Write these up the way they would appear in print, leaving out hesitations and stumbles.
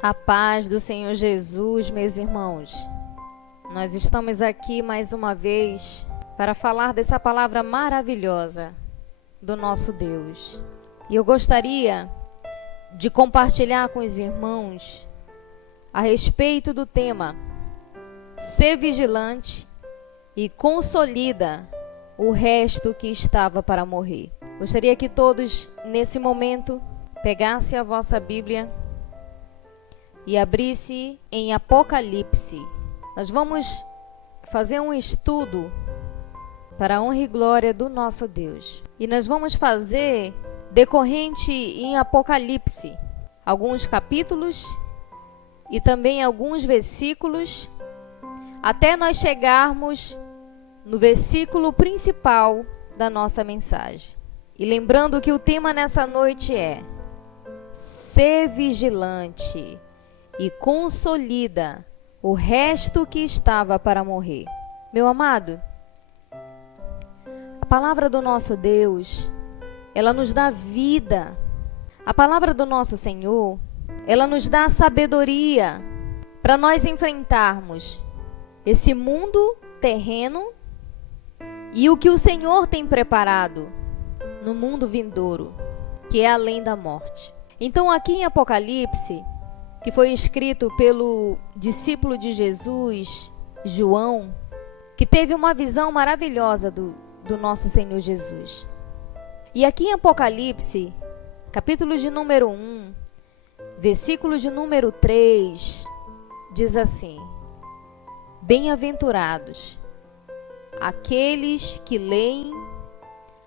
A paz do Senhor Jesus, meus irmãos. Nós estamos aqui mais uma vez para falar dessa palavra maravilhosa do nosso Deus. E eu gostaria de compartilhar com os irmãos a respeito do tema: ser vigilante e consolida o resto que estava para morrer. Gostaria que todos, nesse momento, pegassem a vossa Bíblia e abrisse em Apocalipse. Nós vamos fazer um estudo para a honra e glória do nosso Deus. E nós vamos fazer decorrente em Apocalipse, alguns capítulos e também alguns versículos, até nós chegarmos no versículo principal da nossa mensagem. E lembrando que o tema nessa noite é: ser vigilante e consolida o resto que estava para morrer. Meu amado, a palavra do nosso Deus, ela nos dá vida. A palavra do nosso Senhor, ela nos dá sabedoria para nós enfrentarmos esse mundo terreno e o que o Senhor tem preparado no mundo vindouro, que é além da morte. Então, aqui em Apocalipse, que foi escrito pelo discípulo de Jesus, João, que teve uma visão maravilhosa do nosso Senhor Jesus. E aqui em Apocalipse, capítulo de número 1, versículo de número 3, diz assim: bem-aventurados aqueles que leem,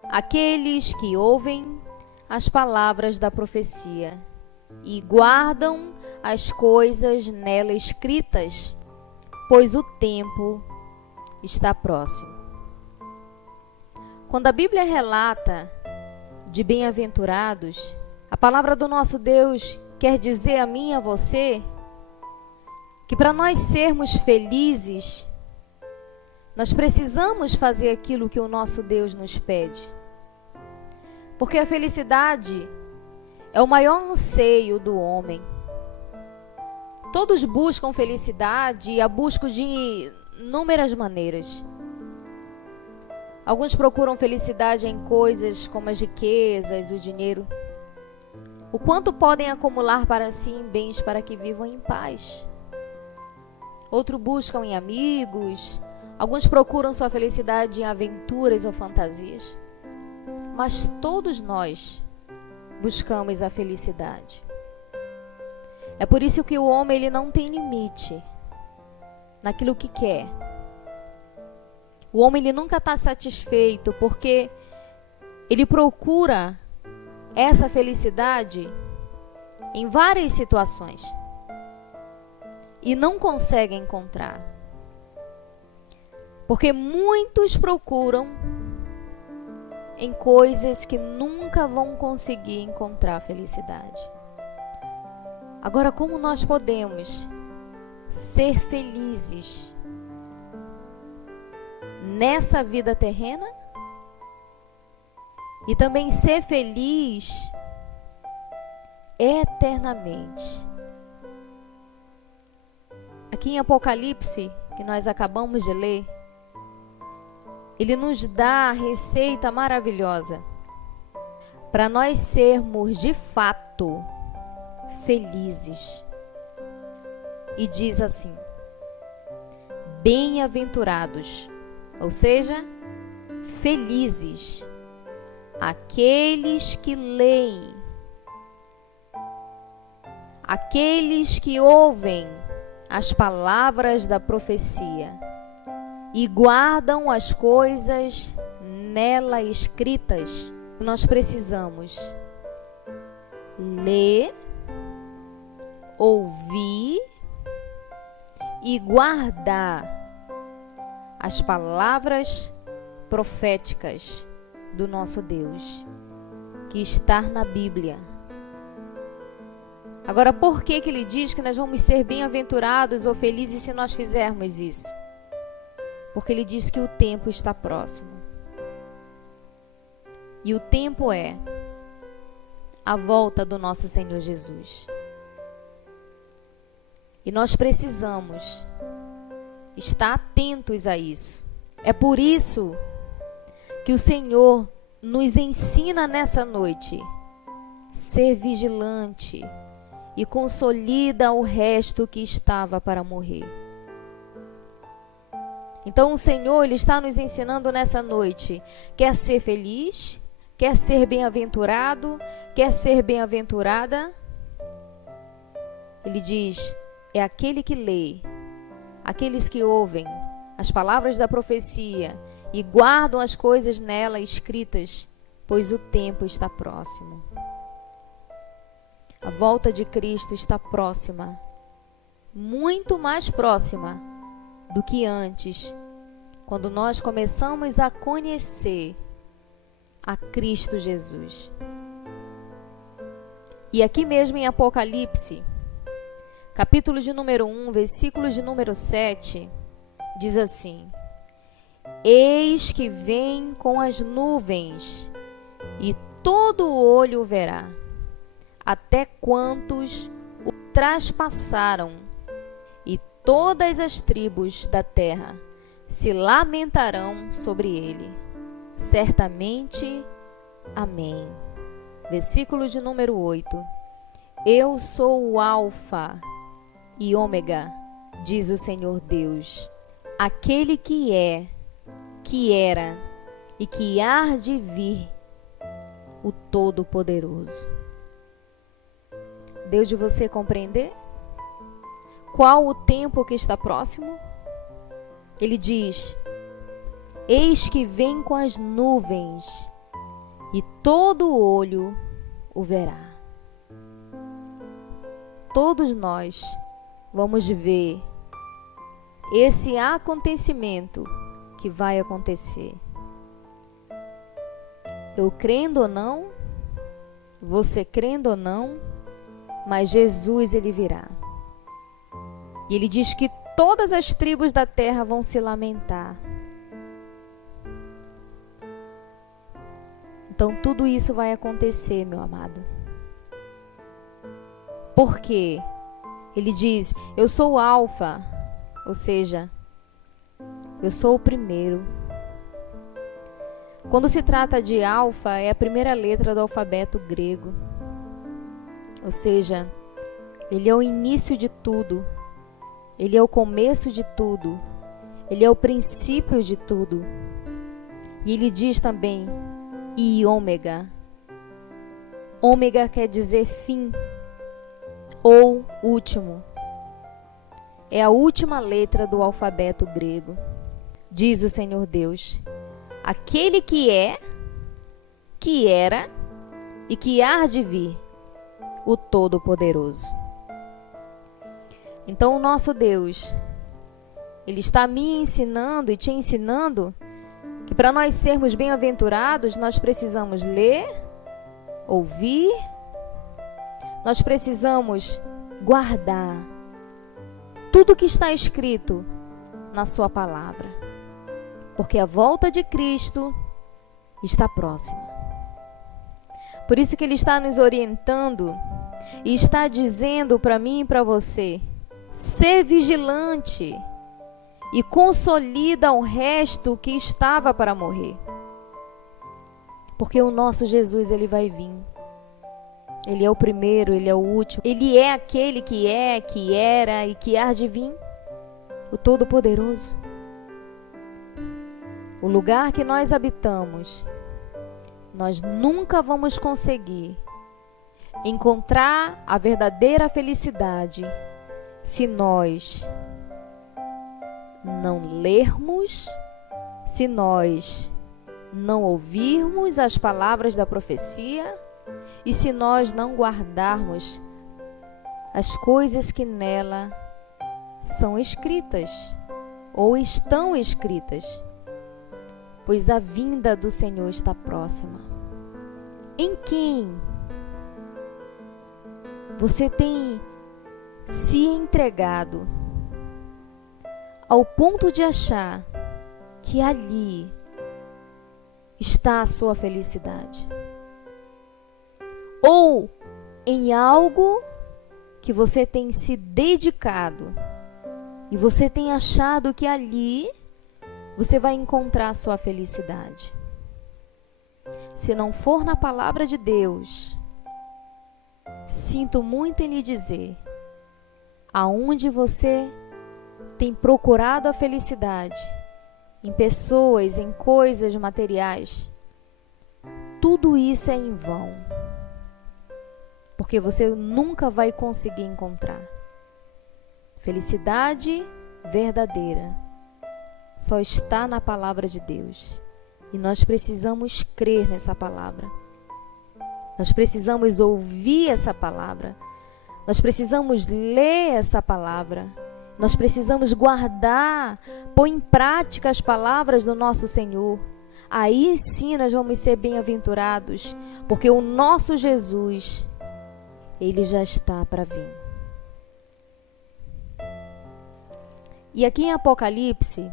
aqueles que ouvem as palavras da profecia e guardam as coisas nela escritas, pois o tempo está próximo. Quando a Bíblia relata de bem-aventurados, a palavra do nosso Deus quer dizer a mim e a você que para nós sermos felizes, nós precisamos fazer aquilo que o nosso Deus nos pede. Porque a felicidade é o maior anseio do homem. Todos buscam felicidade e a buscam de inúmeras maneiras. Alguns procuram felicidade em coisas como as riquezas, o dinheiro. O quanto podem acumular para si em bens para que vivam em paz. Outros buscam em amigos. Alguns procuram sua felicidade em aventuras ou fantasias. Mas todos nós buscamos a felicidade. É por isso que o homem ele não tem limite naquilo que quer. O homem ele nunca está satisfeito porque ele procura essa felicidade em várias situações e não consegue encontrar. Porque muitos procuram em coisas que nunca vão conseguir encontrar felicidade. Agora, como nós podemos ser felizes nessa vida terrena e também ser feliz eternamente? Aqui em Apocalipse, que nós acabamos de ler, ele nos dá a receita maravilhosa para nós sermos de fato felizes. E diz assim: bem-aventurados, ou seja, felizes, aqueles que leem, aqueles que ouvem as palavras da profecia e guardam as coisas nela escritas. Nós precisamos ler, ouvir e guardar as palavras proféticas do nosso Deus, que está na Bíblia. Agora, por que ele diz que nós vamos ser bem-aventurados ou felizes se nós fizermos isso? Porque ele diz que o tempo está próximo. E o tempo é a volta do nosso Senhor Jesus. E nós precisamos estar atentos a isso. É por isso que o Senhor nos ensina nessa noite: ser vigilante e consolida o resto que estava para morrer. Então o Senhor, Ele está nos ensinando nessa noite: quer ser feliz? Quer ser bem-aventurado? Quer ser bem-aventurada? Ele diz: é aquele que lê, aqueles que ouvem as palavras da profecia e guardam as coisas nela escritas, pois o tempo está próximo. A volta de Cristo está próxima, muito mais próxima do que antes, quando nós começamos a conhecer a Cristo Jesus. E aqui mesmo em Apocalipse, capítulo de número 1, versículo de número 7, diz assim: eis que vem com as nuvens, e todo olho o verá, até quantos o traspassaram, e todas as tribos da terra se lamentarão sobre ele. Certamente, amém. Versículo de número 8. Eu sou o Alfa e Ômega, diz o Senhor Deus, aquele que é, que era e que há de vir, o Todo-Poderoso. Deu de você compreender qual o tempo que está próximo? Ele diz: eis que vem com as nuvens, e todo olho o verá. Todos nós vamos ver esse acontecimento que vai acontecer. Eu crendo ou não, você crendo ou não, mas Jesus, ele virá. E ele diz que todas as tribos da terra vão se lamentar. Então tudo isso vai acontecer, meu amado. Por quê? Ele diz: eu sou o Alfa, ou seja, eu sou o primeiro. Quando se trata de Alfa, é a primeira letra do alfabeto grego. Ou seja, ele é o início de tudo. Ele é o começo de tudo. Ele é o princípio de tudo. E ele diz também: e Ômega. Ômega quer dizer fim ou último. É a última letra do alfabeto grego. Diz o Senhor Deus: aquele que é, que era e que há de vir, o Todo-Poderoso. Então o nosso Deus, ele está me ensinando e te ensinando que para nós sermos bem-aventurados, nós precisamos ler, ouvir, nós precisamos guardar tudo que está escrito na sua palavra, porque a volta de Cristo está próxima. Por isso que ele está nos orientando e está dizendo para mim e para você: ser vigilante e consolida o resto que estava para morrer. Porque o nosso Jesus, ele vai vir. Ele é o primeiro, ele é o último. Ele é aquele que é, que era e que há de vir, o Todo-Poderoso. O lugar que nós habitamos, nós nunca vamos conseguir encontrar a verdadeira felicidade se nós não lermos, se nós não ouvirmos as palavras da profecia e se nós não guardarmos as coisas que nela são escritas ou estão escritas, pois a vinda do Senhor está próxima. Em quem você tem se entregado ao ponto de achar que ali está a sua felicidade? Ou em algo que você tem se dedicado e você tem achado que ali você vai encontrar a sua felicidade. Se não for na palavra de Deus, sinto muito em lhe dizer, aonde você tem procurado a felicidade, em pessoas, em coisas materiais, tudo isso é em vão, porque você nunca vai conseguir encontrar. Felicidade verdadeira só está na palavra de Deus. E nós precisamos crer nessa palavra. Nós precisamos ouvir essa palavra. Nós precisamos ler essa palavra. Nós precisamos guardar, pôr em prática as palavras do nosso Senhor. Aí sim nós vamos ser bem-aventurados, porque o nosso Jesus, Ele já está para vir. E aqui em Apocalipse,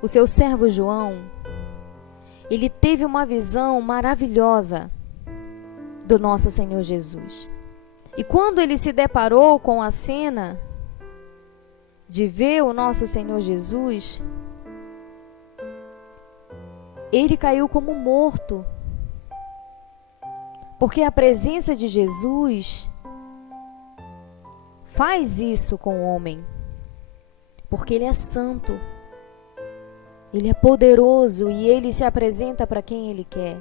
o seu servo João, ele teve uma visão maravilhosa do nosso Senhor Jesus. E quando ele se deparou com a cena de ver o nosso Senhor Jesus, ele caiu como morto. Porque a presença de Jesus faz isso com o homem. Porque ele é santo. Ele é poderoso e ele se apresenta para quem ele quer.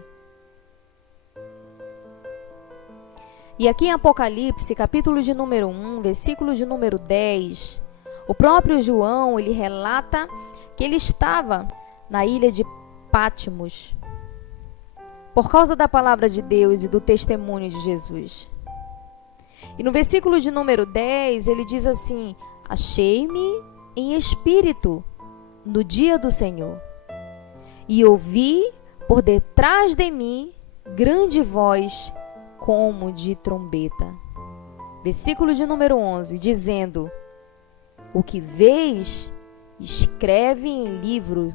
E aqui em Apocalipse, capítulo de número 1, versículo de número 10, o próprio João, ele relata que ele estava na ilha de Patmos por causa da palavra de Deus e do testemunho de Jesus. E no versículo de número 10, ele diz assim: achei-me em espírito no dia do Senhor, e ouvi por detrás de mim grande voz como de trombeta. Versículo de número 11, dizendo: o que vês, escreve em livro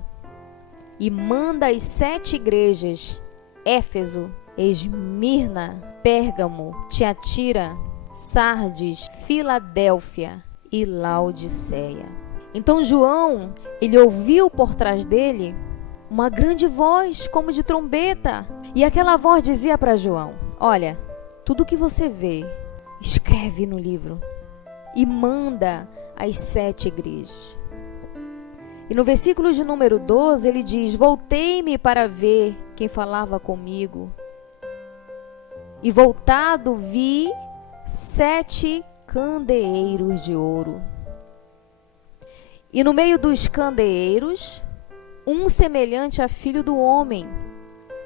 e manda às 7 igrejas, Éfeso, Esmirna, Pérgamo, Tiatira, Sardes, Filadélfia e Laodiceia. Então João, ele ouviu por trás dele uma grande voz como de trombeta. E aquela voz dizia para João: olha, tudo que você vê, escreve no livro e manda às 7 igrejas. E no versículo de número 12 ele diz: voltei-me para ver quem falava comigo. E voltado vi 7 candeeiros de ouro. E no meio dos candeeiros, um semelhante a filho do homem,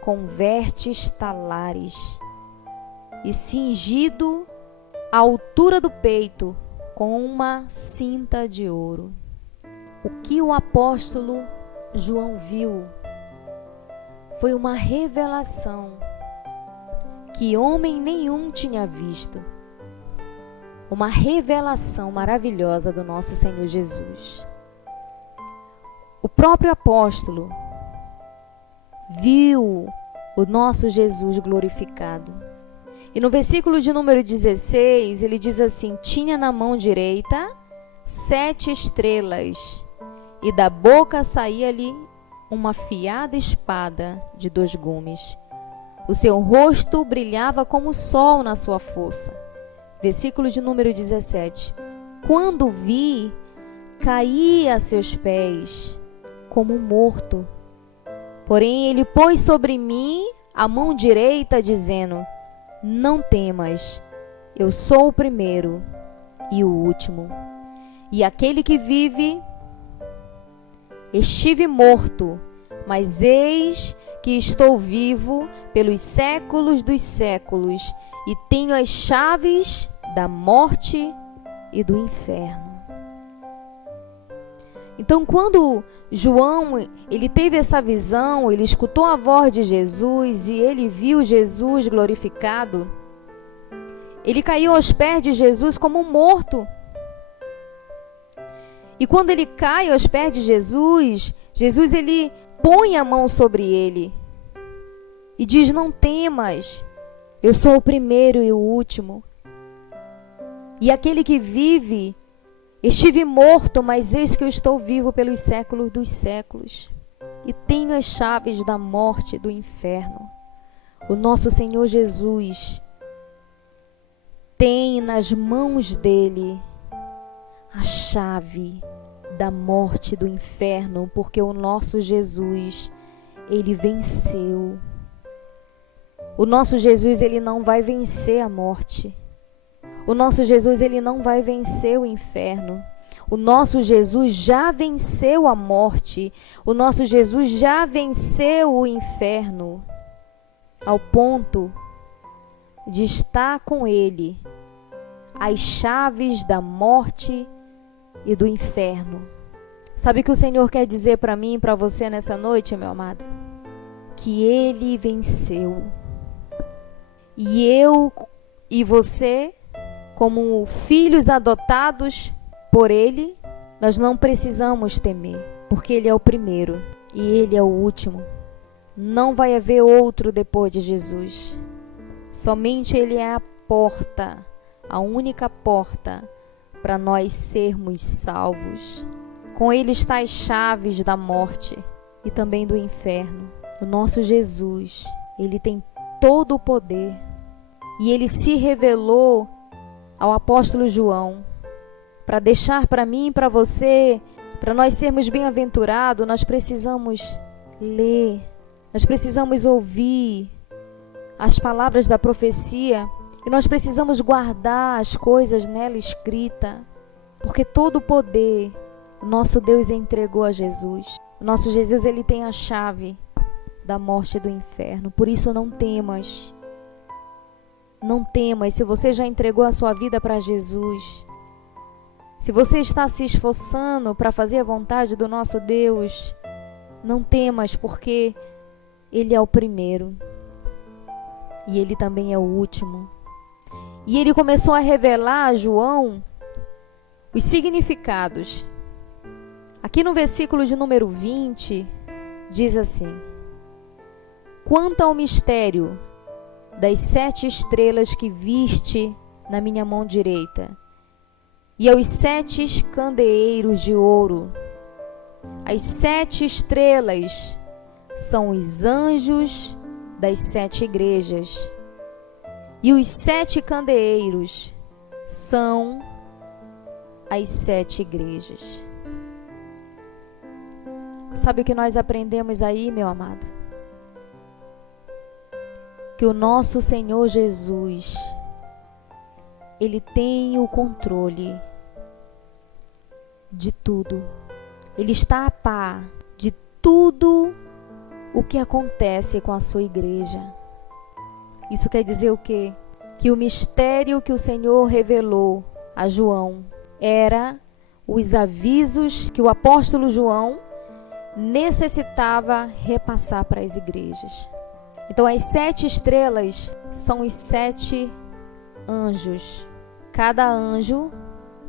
com vestes talares, e cingido à altura do peito, com uma cinta de ouro. O que o apóstolo João viu foi uma revelação que homem nenhum tinha visto. Uma revelação maravilhosa do nosso Senhor Jesus. O próprio apóstolo viu o nosso Jesus glorificado. E no versículo de número 16, ele diz assim: tinha na mão direita 7 estrelas, e da boca saía-lhe uma afiada espada de 2 gumes. O seu rosto brilhava como o sol na sua força. Versículo de número 17. Quando vi, caí a seus pés como morto. Porém ele pôs sobre mim a mão direita, dizendo: não temas, eu sou o primeiro e o último, e aquele que vive. Estive morto, mas eis que estou vivo pelos séculos dos séculos, e tenho as chaves da morte e do inferno. Então, quando João, ele teve essa visão, ele escutou a voz de Jesus e ele viu Jesus glorificado, ele caiu aos pés de Jesus como morto. E quando ele cai aos pés de Jesus, Jesus ele põe a mão sobre ele e diz: não temas, Eu sou o primeiro e o último. E aquele que vive, estive morto, mas eis que eu estou vivo pelos séculos dos séculos. E tenho as chaves da morte e do inferno. O nosso Senhor Jesus tem nas mãos dele a chave da morte e do inferno, porque o nosso Jesus, ele venceu. O nosso Jesus, ele não vai vencer a morte. O nosso Jesus, ele não vai vencer o inferno. O nosso Jesus já venceu a morte. O nosso Jesus já venceu o inferno, ao ponto de estar com ele as chaves da morte e do inferno. Sabe o que o Senhor quer dizer para mim e para você nessa noite, meu amado? Que ele venceu. E eu e você, como filhos adotados por ele, nós não precisamos temer, porque ele é o primeiro e ele é o último. Não vai haver outro depois de Jesus. Somente ele é a porta, a única porta para nós sermos salvos. Com ele está as chaves da morte e também do inferno. O nosso Jesus, ele tem todo o poder. E ele se revelou ao apóstolo João para deixar para mim e para você, para nós sermos bem-aventurados, nós precisamos ler, nós precisamos ouvir as palavras da profecia e nós precisamos guardar as coisas nela escrita, porque todo o poder nosso Deus entregou a Jesus. O nosso Jesus, ele tem a chave da morte e do inferno. Por isso não temas. Não temas. Se você já entregou a sua vida para Jesus, se você está se esforçando para fazer a vontade do nosso Deus, não temas, porque ele é o primeiro e ele também é o último. E ele começou a revelar a João os significados. Aqui no versículo de número 20, diz assim: quanto ao mistério das 7 estrelas que viste na minha mão direita, e aos 7 candeeiros de ouro. As 7 estrelas são os anjos das 7 igrejas, e os 7 candeeiros são as 7 igrejas. Sabe o que nós aprendemos aí, meu amado? Que o nosso Senhor Jesus, ele tem o controle de tudo. Ele está a par de tudo o que acontece com a sua igreja. Isso quer dizer o quê? Que o mistério que o Senhor revelou a João era os avisos que o apóstolo João necessitava repassar para as igrejas. Então as 7 estrelas são os 7 anjos, cada anjo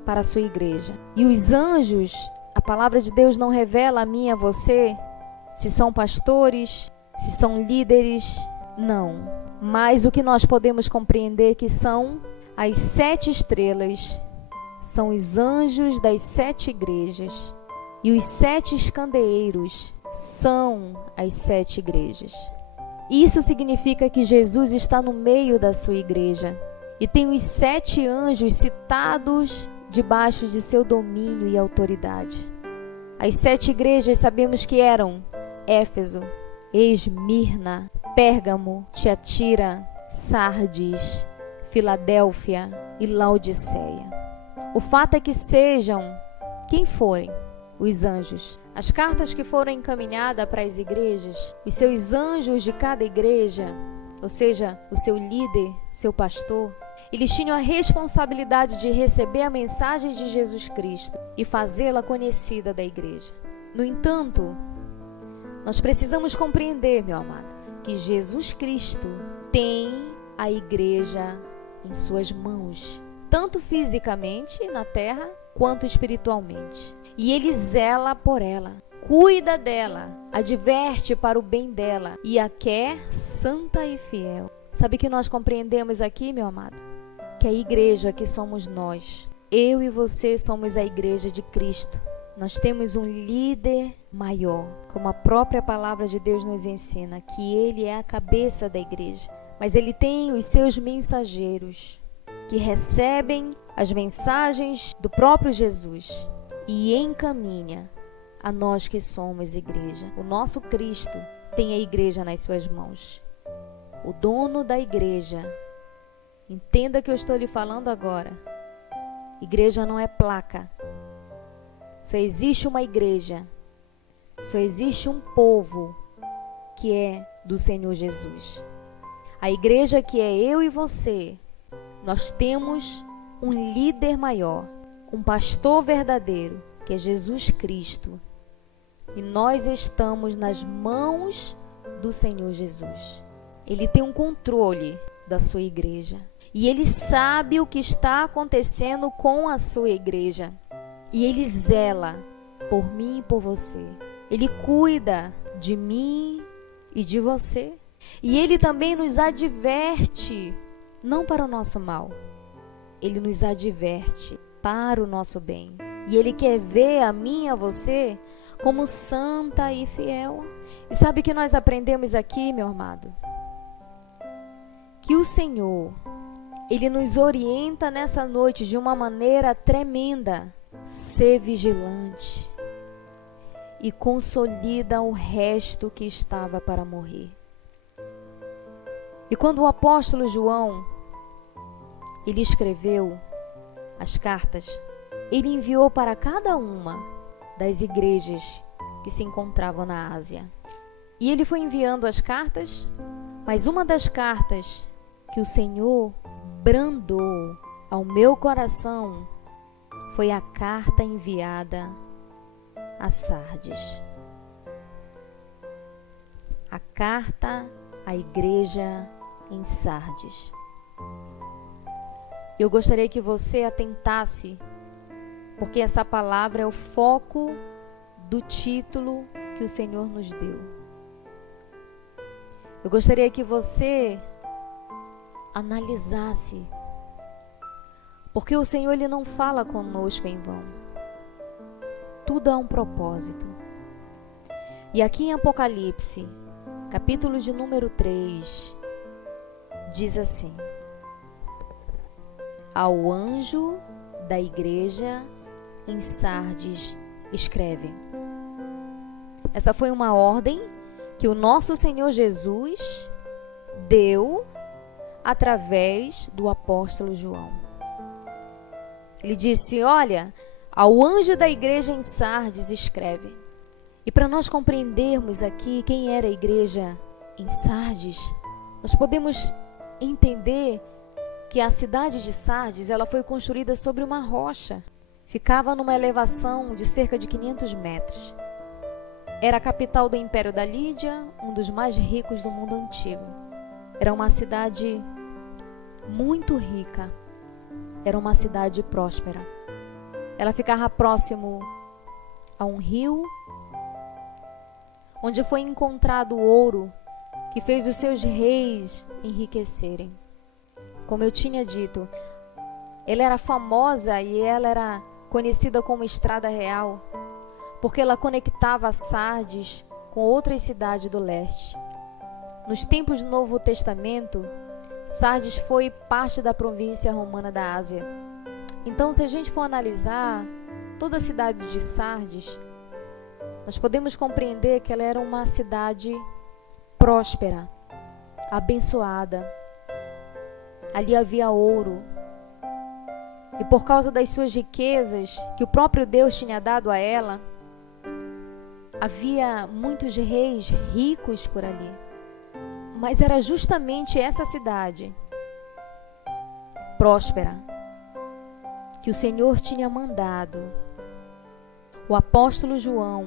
para a sua igreja. E os anjos, a palavra de Deus não revela a mim e a você se são pastores, se são líderes, não. Mas o que nós podemos compreender que são as 7 estrelas, são os anjos das 7 igrejas. E os 7 candeeiros são as 7 igrejas. Isso significa que Jesus está no meio da sua igreja. E tem os 7 anjos citados debaixo de seu domínio e autoridade. As 7 igrejas sabemos que eram Éfeso, Esmirna, Pérgamo, Tiatira, Sardes, Filadélfia e Laodiceia. O fato é que sejam quem forem os anjos, as cartas que foram encaminhadas para as igrejas, os seus anjos de cada igreja, ou seja, o seu líder, seu pastor, eles tinham a responsabilidade de receber a mensagem de Jesus Cristo e fazê-la conhecida da igreja. No entanto, nós precisamos compreender, meu amado, que Jesus Cristo tem a igreja em suas mãos, tanto fisicamente na terra quanto espiritualmente. E ele zela por ela, cuida dela, adverte para o bem dela e a quer santa e fiel. Sabe que nós compreendemos aqui, meu amado? Que a igreja que somos nós. Eu e você somos a igreja de Cristo. Nós temos um líder maior, como a própria palavra de Deus nos ensina, que ele é a cabeça da igreja. Mas ele tem os seus mensageiros, que recebem as mensagens do próprio Jesus e encaminha a nós que somos igreja. O nosso Cristo tem a igreja nas suas mãos. O dono da igreja, entenda que eu estou lhe falando agora, igreja não é placa. Só existe uma igreja, só existe um povo que é do Senhor Jesus. A igreja que é eu e você, nós temos um líder maior, um pastor verdadeiro, que é Jesus Cristo. E nós estamos nas mãos do Senhor Jesus. Ele tem um controle da sua igreja. E ele sabe o que está acontecendo com a sua igreja. E ele zela por mim e por você. Ele cuida de mim e de você. E ele também nos adverte, não para o nosso mal. Ele nos adverte para o nosso bem. E ele quer ver a mim e a você como santa e fiel. E sabe o que nós aprendemos aqui, meu amado? Que o Senhor, ele nos orienta nessa noite de uma maneira tremenda. Ser vigilante e consolida o resto que estava para morrer. E quando o apóstolo João, ele escreveu as cartas, ele enviou para cada uma das igrejas que se encontravam na Ásia. E ele foi enviando as cartas, mas uma das cartas que o Senhor brandou ao meu coração foi a carta enviada a Sardes. A carta à igreja em Sardes. Eu gostaria que você atentasse, porque essa palavra é o foco do título que o Senhor nos deu. Eu gostaria que você analisasse, porque o Senhor, ele não fala conosco em vão. Tudo há um propósito. E aqui em Apocalipse, capítulo de número 3, diz assim: ao anjo da igreja em Sardes escreve. Essa foi uma ordem que o nosso Senhor Jesus deu através do apóstolo João. Ele disse: olha, ao anjo da igreja em Sardes escreve. E para nós compreendermos aqui quem era a igreja em Sardes, nós podemos entender que a cidade de Sardes, ela foi construída sobre uma rocha. Ficava numa elevação de cerca de 500 metros. Era a capital do Império da Lídia, um dos mais ricos do mundo antigo. Era uma cidade muito rica. Era uma cidade próspera. Ela ficava próximo a um rio, onde foi encontrado ouro que fez os seus reis enriquecerem. Como eu tinha dito, ela era famosa e ela era conhecida como Estrada Real, porque ela conectava Sardes com outras cidades do leste. Nos tempos do Novo Testamento, Sardes foi parte da província romana da Ásia. Então, se a gente for analisar toda a cidade de Sardes, nós podemos compreender que ela era uma cidade próspera, abençoada. Ali havia ouro. E por causa das suas riquezas, que o próprio Deus tinha dado a ela, havia muitos reis ricos por ali. Mas era justamente essa cidade próspera que o Senhor tinha mandado o apóstolo João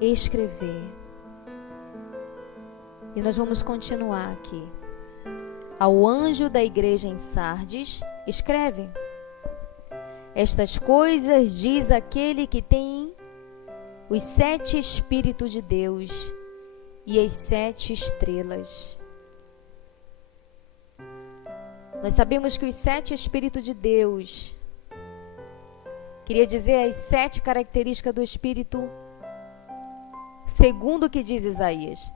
escrever. E nós vamos continuar aqui. Ao anjo da igreja em Sardes, escreve: estas coisas diz aquele que tem os 7 Espíritos de Deus e as 7 estrelas. Nós sabemos que os 7 Espíritos de Deus, queria dizer as 7 características do Espírito, segundo o que diz Isaías.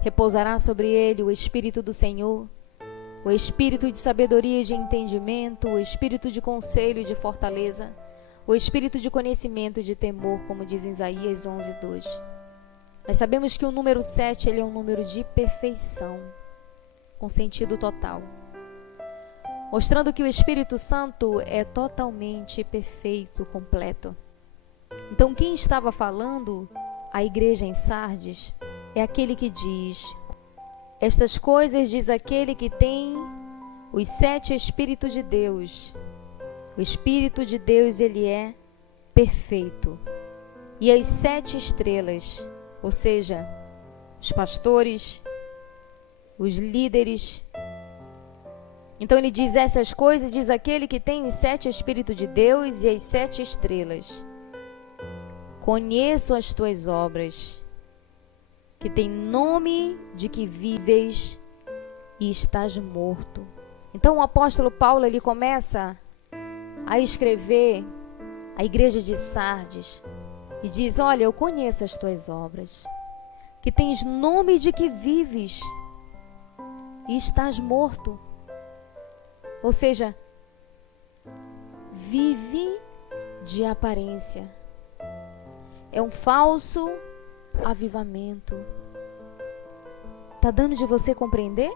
Repousará sobre ele o Espírito do Senhor, o Espírito de sabedoria e de entendimento, o Espírito de conselho e de fortaleza, o Espírito de conhecimento e de temor, como diz em Isaías 11:2. Nós sabemos que o número 7 ele é um número de perfeição, com sentido total, mostrando que o Espírito Santo é totalmente perfeito, completo. Então, quem estava falando à igreja em Sardes é aquele que diz: estas coisas diz aquele que tem os 7 Espíritos de Deus. O Espírito de Deus, ele é perfeito. E as 7 estrelas, ou seja, os pastores, os líderes. Então ele diz essas coisas, diz aquele que tem os 7 Espíritos de Deus e as 7 estrelas. Conheço as tuas obras, que tem nome de que vives e estás morto. Então o apóstolo Paulo, ele começa a escrever à igreja de Sardes e diz: olha, eu conheço as tuas obras, que tens nome de que vives e estás morto. Ou seja, vive de aparência. É um falso avivamento. Tá dando de você compreender?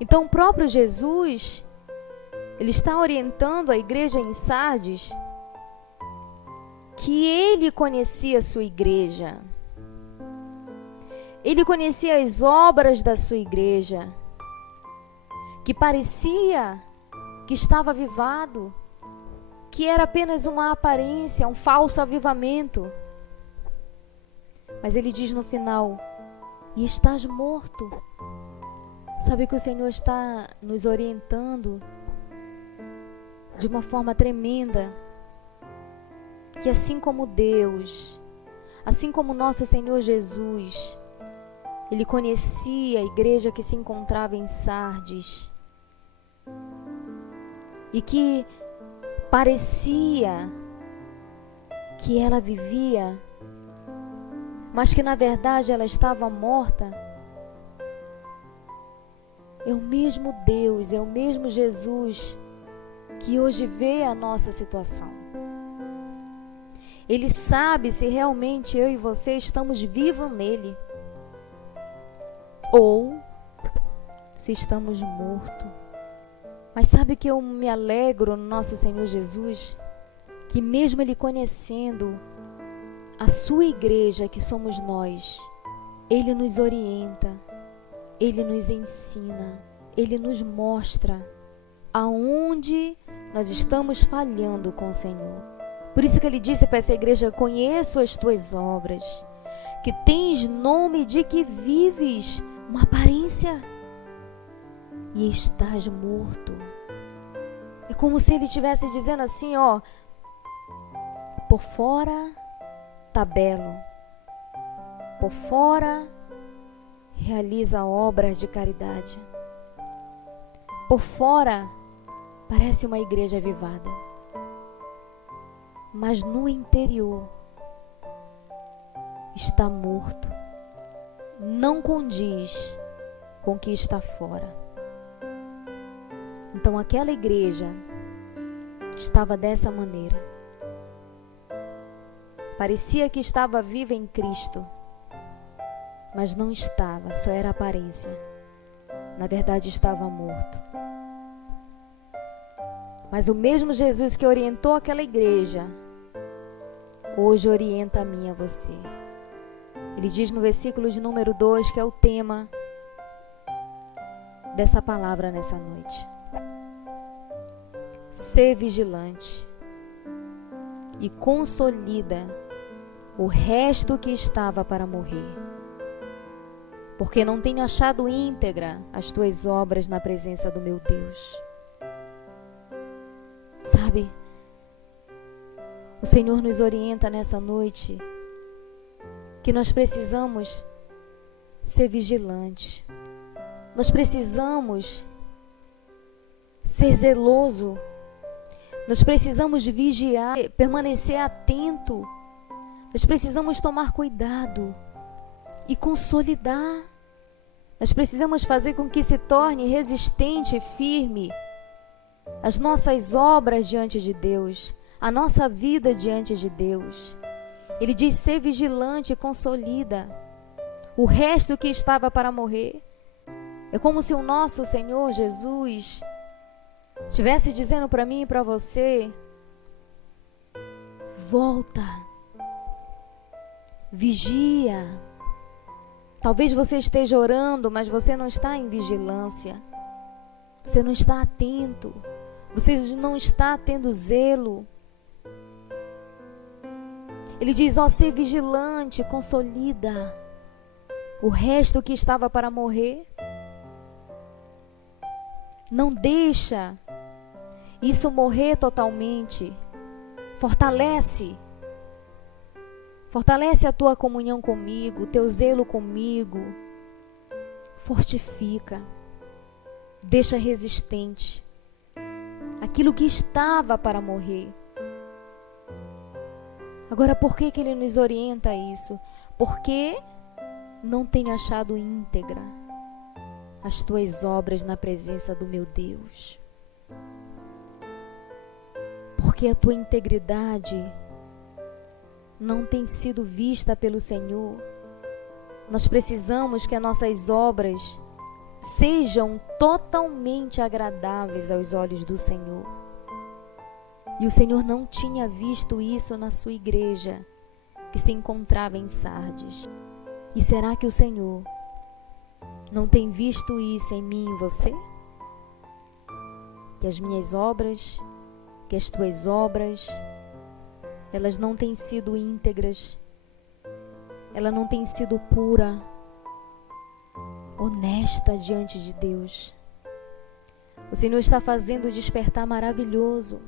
Então o próprio Jesus, ele está orientando a igreja em Sardes que ele conhecia a sua igreja. Ele conhecia as obras da sua igreja, que parecia que estava avivado, que era apenas uma aparência, um falso avivamento. Mas ele diz no final: e estás morto. Sabe que o Senhor está nos orientando de uma forma tremenda, que assim como Deus, assim como nosso Senhor Jesus, ele conhecia a igreja que se encontrava em Sardes e que parecia que ela vivia, mas que na verdade ela estava morta. É o mesmo Deus, é o mesmo Jesus que hoje vê a nossa situação. Ele sabe se realmente eu e você estamos vivos nele ou se estamos mortos. Mas sabe que eu me alegro no nosso Senhor Jesus, que mesmo Ele conhecendo a sua igreja, que somos nós, Ele nos orienta, Ele nos ensina, Ele nos mostra aonde nós estamos falhando com o Senhor. Por isso que Ele disse para essa igreja: conheço as tuas obras, que tens nome de que vives, uma aparência, e estás morto. É como se Ele estivesse dizendo assim, ó: por fora tá belo, por fora realiza obras de caridade, por fora parece uma igreja avivada, mas no interior está morto, não condiz com o que está fora. Então aquela igreja estava dessa maneira. Parecia que estava viva em Cristo, mas não estava, só era aparência. Na verdade estava morto. Mas o mesmo Jesus que orientou aquela igreja, hoje orienta a mim e a você. Ele diz no versículo de número 2, que é o tema dessa palavra nessa noite: ser vigilante e consolida o resto que estava para morrer, porque não tenho achado íntegra as tuas obras na presença do meu Deus. Sabe, o Senhor nos orienta nessa noite que nós precisamos ser vigilantes. Nós precisamos ser zeloso. Nós precisamos vigiar, permanecer atento. Nós precisamos tomar cuidado e consolidar. Nós precisamos fazer com que se torne resistente e firme as nossas obras diante de Deus, a nossa vida diante de Deus. Ele diz: ser vigilante e consolida o resto que estava para morrer. É como se o nosso Senhor Jesus estivesse dizendo para mim e para você: volta, vigia. Talvez você esteja orando, mas você não está em vigilância. Você não está atento. Você não está tendo zelo. Ele diz: ó, ser vigilante, consolida o resto que estava para morrer. Não deixa isso morrer totalmente. Fortalece a tua comunhão comigo, o teu zelo comigo. Fortifica. Deixa resistente aquilo que estava para morrer. Agora, por que ele nos orienta a isso? Porque não tenho achado íntegra as tuas obras na presença do meu Deus. Porque a tua integridade não tem sido vista pelo Senhor. Nós precisamos que as nossas obras sejam totalmente agradáveis aos olhos do Senhor. E o Senhor não tinha visto isso na sua igreja, que se encontrava em Sardes. E será que o Senhor não tem visto isso em mim e em você? Que as minhas obras, que as tuas obras, elas não têm sido íntegras, ela não tem sido pura, honesta diante de Deus. O Senhor está fazendo um despertar maravilhoso.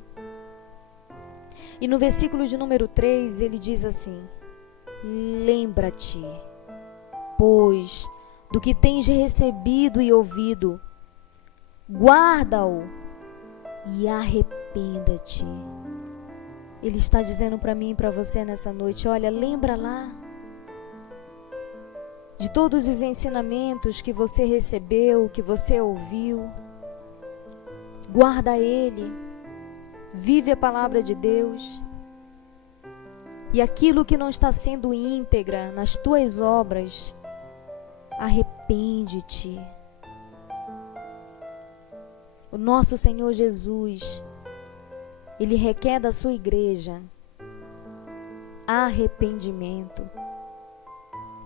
E no versículo de número 3, ele diz assim: lembra-te, pois, do que tens recebido e ouvido, guarda-o e arrependa-te. Ele está dizendo para mim e para você nessa noite: olha, lembra lá de todos os ensinamentos que você recebeu, que você ouviu. Guarda ele, vive a palavra de Deus. E aquilo que não está sendo íntegra nas tuas obras, arrepende-te. O nosso Senhor Jesus, Ele requer da sua igreja arrependimento.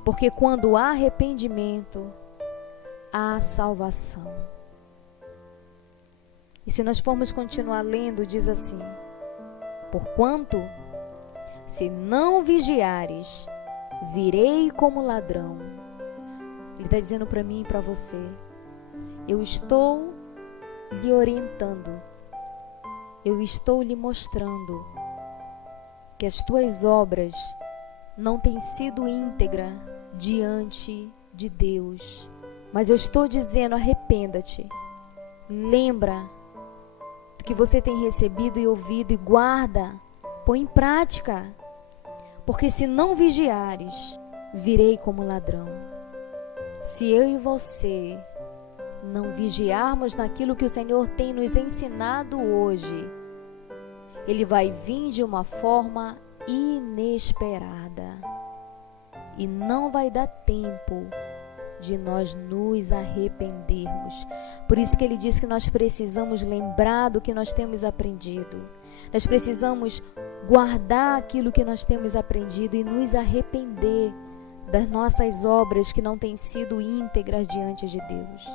Porque quando há arrependimento, há salvação. E se nós formos continuar lendo, diz assim: porquanto, se não vigiares, virei como ladrão. Ele está dizendo para mim e para você: eu estou lhe orientando, eu estou lhe mostrando que as tuas obras não têm sido íntegras diante de Deus. Mas eu estou dizendo: arrependa-te, lembra do que você tem recebido e ouvido e guarda, põe em prática. Porque se não vigiares, virei como ladrão. Se eu e você não vigiarmos naquilo que o Senhor tem nos ensinado hoje, Ele vai vir de uma forma inesperada e não vai dar tempo de nós nos arrependermos. Por isso que Ele diz que nós precisamos lembrar do que nós temos aprendido. Nós precisamos guardar aquilo que nós temos aprendido e nos arrepender das nossas obras que não têm sido íntegras diante de Deus.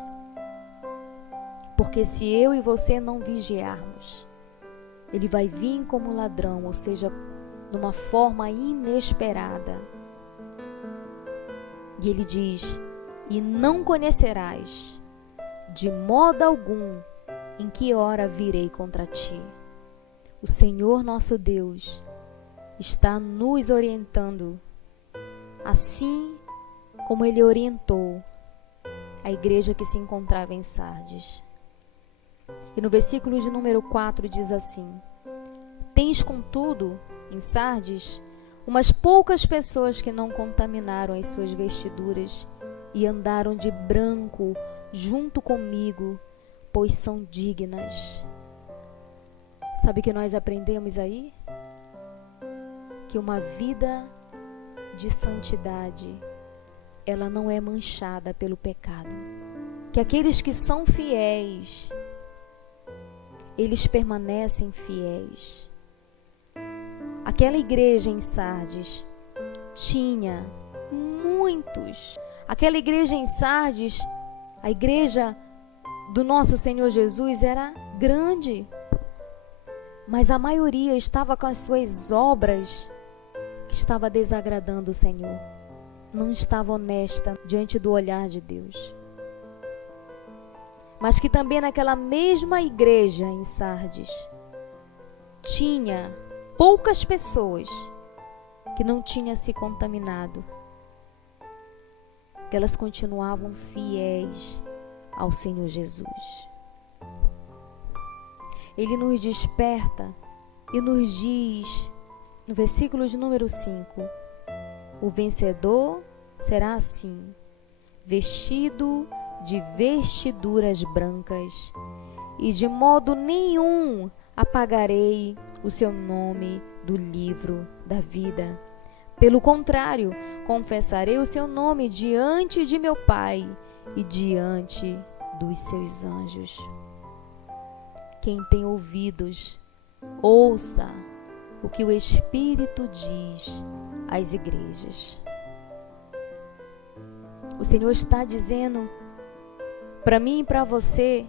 Porque se eu e você não vigiarmos, Ele vai vir como ladrão, ou seja, numa forma inesperada. E Ele diz: e não conhecerás de modo algum em que hora virei contra ti. O Senhor nosso Deus está nos orientando, assim como Ele orientou a igreja que se encontrava em Sardes. E no versículo de número 4 diz assim: Tens, contudo, em Sardes, umas poucas pessoas que não contaminaram as suas vestiduras e andaram de branco junto comigo, pois são dignas. Sabe o que nós aprendemos aí? Que uma vida de santidade, ela não é manchada pelo pecado. Que aqueles que são fiéis, eles permanecem fiéis. Aquela igreja em Sardes tinha muitos. Aquela igreja em Sardes, a igreja do nosso Senhor Jesus, era grande. Mas a maioria estava com as suas obras que estava desagradando o Senhor. Não estava honesta diante do olhar de Deus. Mas que também naquela mesma igreja em Sardes tinha poucas pessoas que não tinham se contaminado, que elas continuavam fiéis ao Senhor Jesus. Ele nos desperta e nos diz, no versículo de número 5, o vencedor será assim, vestido de vestiduras brancas, e de modo nenhum apagarei o seu nome do livro da vida. Pelo contrário, confessarei o seu nome diante de meu Pai e diante dos seus anjos. Quem tem ouvidos, ouça o que o Espírito diz às igrejas. O Senhor está dizendo para mim e para você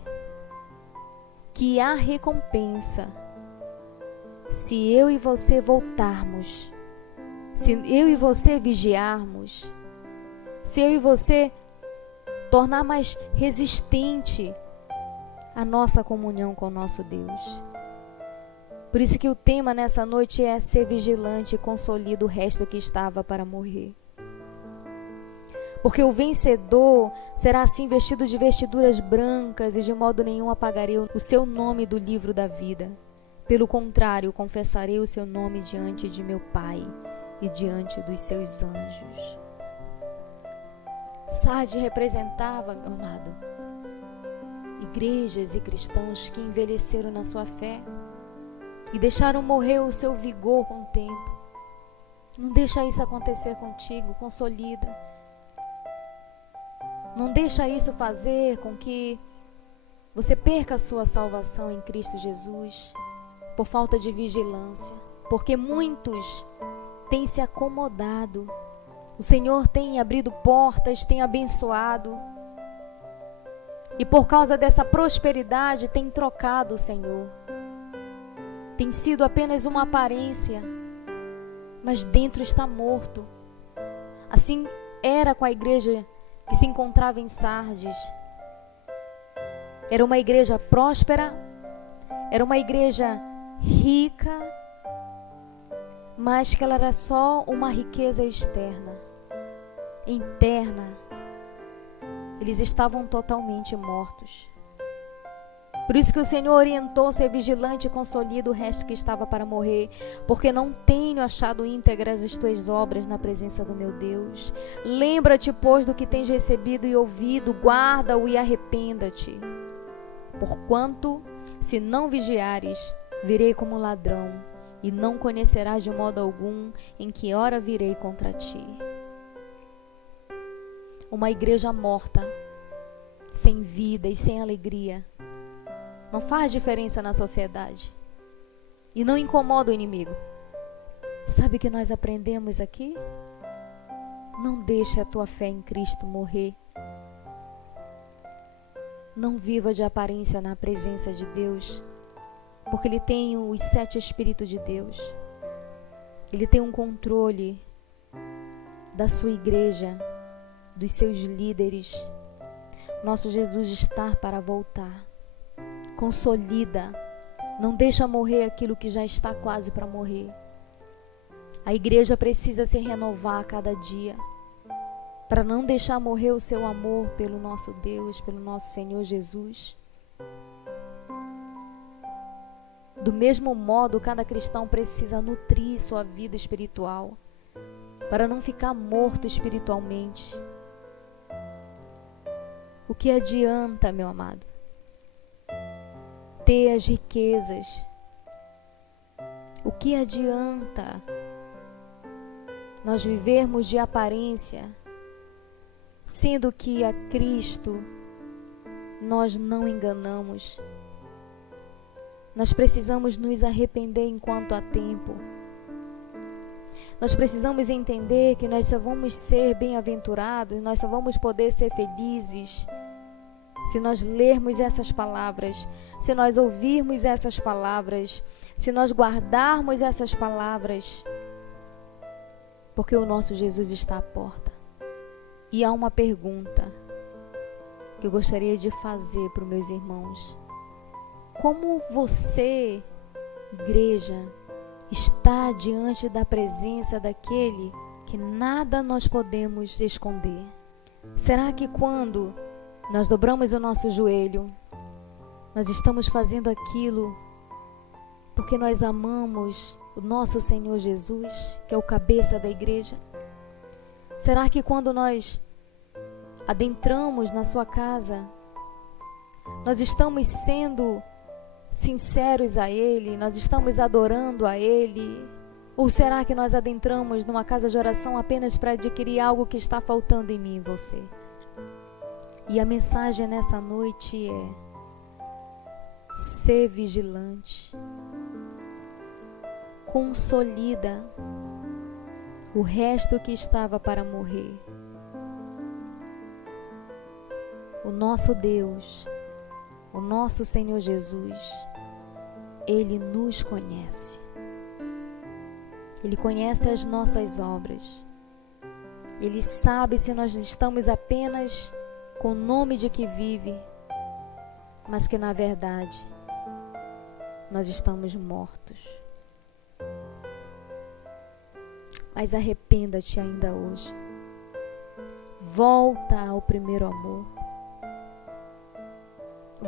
que há recompensa se eu e você voltarmos, se eu e você vigiarmos, se eu e você tornar mais resistente a nossa comunhão com o nosso Deus. Por isso que o tema nessa noite é ser vigilante e consolida o resto que estava para morrer. Porque o vencedor será assim vestido de vestiduras brancas e de modo nenhum apagarei o seu nome do livro da vida. Pelo contrário, confessarei o seu nome diante de meu Pai e diante dos seus anjos. Sardes representava, meu amado, igrejas e cristãos que envelheceram na sua fé e deixaram morrer o seu vigor com o tempo. Não deixa isso acontecer contigo, consolida. Não deixa isso fazer com que você perca a sua salvação em Cristo Jesus por falta de vigilância, porque muitos têm se acomodado. O Senhor tem abrido portas, tem abençoado, e por causa dessa prosperidade tem trocado o Senhor. Tem sido apenas uma aparência, mas dentro está morto. Assim era com a igreja que se encontrava em Sardes. Era uma igreja próspera, era uma igreja rica, mas que ela era só uma riqueza externa. Interna, eles estavam totalmente mortos. Por isso que o Senhor orientou ser vigilante e consolida o resto que estava para morrer, porque não tenho achado íntegras as tuas obras na presença do meu Deus. Lembra-te, pois, do que tens recebido e ouvido, guarda-o e arrependa-te. Porquanto, se não vigiares, virei como ladrão, e não conhecerás de modo algum em que hora virei contra ti. Uma igreja morta, sem vida e sem alegria, não faz diferença na sociedade e não incomoda o inimigo. Sabe o que nós aprendemos aqui? Não deixe a tua fé em Cristo morrer. Não viva de aparência na presença de Deus, porque Ele tem os 7 Espíritos de Deus. Ele tem um controle da sua igreja, dos seus líderes. Nosso Jesus está para voltar. Consolida, não deixa morrer aquilo que já está quase para morrer. A igreja precisa se renovar a cada dia. para não deixar morrer o seu amor pelo nosso Deus, pelo nosso Senhor Jesus. Do mesmo modo, cada cristão precisa nutrir sua vida espiritual para não ficar morto espiritualmente. O que adianta, meu amado, ter as riquezas? O que adianta nós vivermos de aparência, sendo que a Cristo nós não enganamos? Nós precisamos nos arrepender enquanto há tempo. Nós precisamos entender que nós só vamos ser bem-aventurados, nós só vamos poder ser felizes se nós lermos essas palavras, se nós ouvirmos essas palavras, se nós guardarmos essas palavras, porque o nosso Jesus está à porta. E há uma pergunta que eu gostaria de fazer para os meus irmãos. Como você, igreja, está diante da presença daquele que nada nós podemos esconder? Será que quando nós dobramos o nosso joelho, nós estamos fazendo aquilo porque nós amamos o nosso Senhor Jesus, que é o cabeça da igreja? Será que quando nós adentramos na sua casa, nós estamos sendo sinceros a Ele, nós estamos adorando a Ele? Ou será que nós adentramos numa casa de oração apenas para adquirir algo que está faltando em mim e em você? E a mensagem nessa noite é: ser vigilante, consolida o resto que estava para morrer. O nosso Deus, o nosso Senhor Jesus, Ele nos conhece. Ele conhece as nossas obras. Ele sabe se nós estamos apenas com o nome de que vive, mas que na verdade nós estamos mortos. Mas arrependa-te ainda hoje. Volta ao primeiro amor.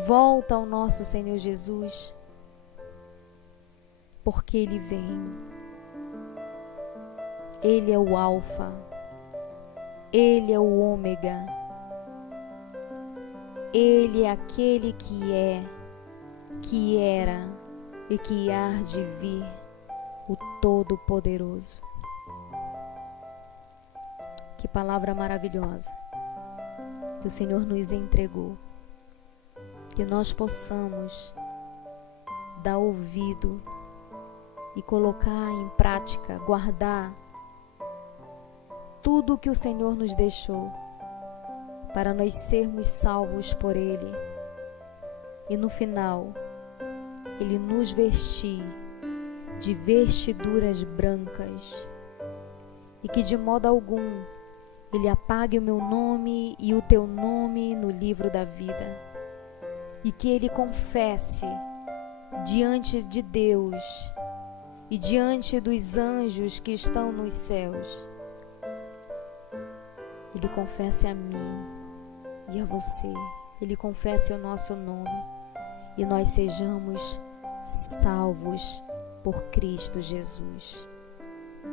Volta ao nosso Senhor Jesus, porque Ele vem. Ele é o Alfa, Ele é o Ômega, Ele é aquele que é, que era e que há de vir, o Todo-Poderoso. Que palavra maravilhosa que o Senhor nos entregou. Que nós possamos dar ouvido e colocar em prática, guardar tudo o que o Senhor nos deixou, para nós sermos salvos por Ele. E no final, Ele nos vestir de vestiduras brancas, e que de modo algum Ele apague o meu nome e o teu nome no livro da vida, e que Ele confesse diante de Deus e diante dos anjos que estão nos céus, Ele confesse a mim e a você, Ele confesse o nosso nome, e nós sejamos salvos por Cristo Jesus.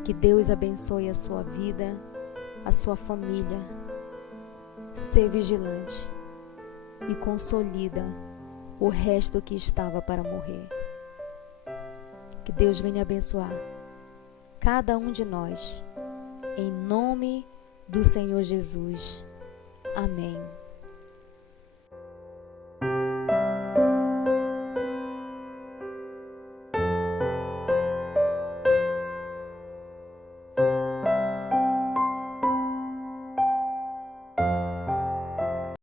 Que Deus abençoe a sua vida, a sua família. Ser vigilante e consolida o resto que estava para morrer. Que Deus venha abençoar cada um de nós, em nome do Senhor Jesus. Amém.